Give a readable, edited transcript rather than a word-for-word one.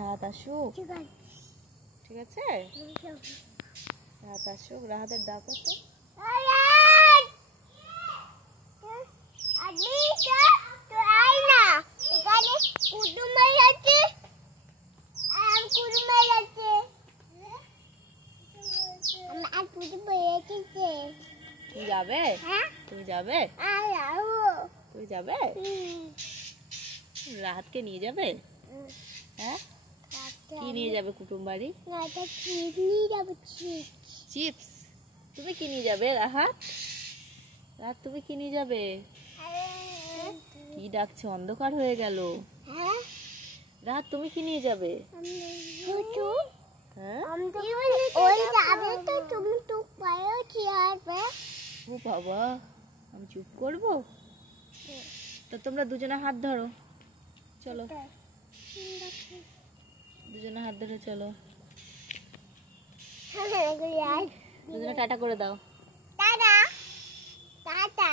রাহাত আসুক, ঠিক আছে? রাহাত আসুক, রাহাতের ডাকো তো। তুমি যাবে? তুমি যাবে? তুমি যাবে? রাহাতকে নিয়ে যাবে? হ্যাঁ, কি নিয়ে যাবে কুটুম বাড়ি? চিপস। তুমি কি নিয়ে যাবে রাহাত? রাহাত তুমি কি নিয়ে যাবে? কি ডাকছে? অন্ধকার হয়ে গেল। রাহাত তুমি কি নিয়ে যাবে? হ্যাঁ, ও বাবা, আমি চুপ করবো? তো তোমরা দুজনে হাত ধরো, চলো দুজনে হাত ধরে চলো, দুজনে টাটা করে দাও। Tata tata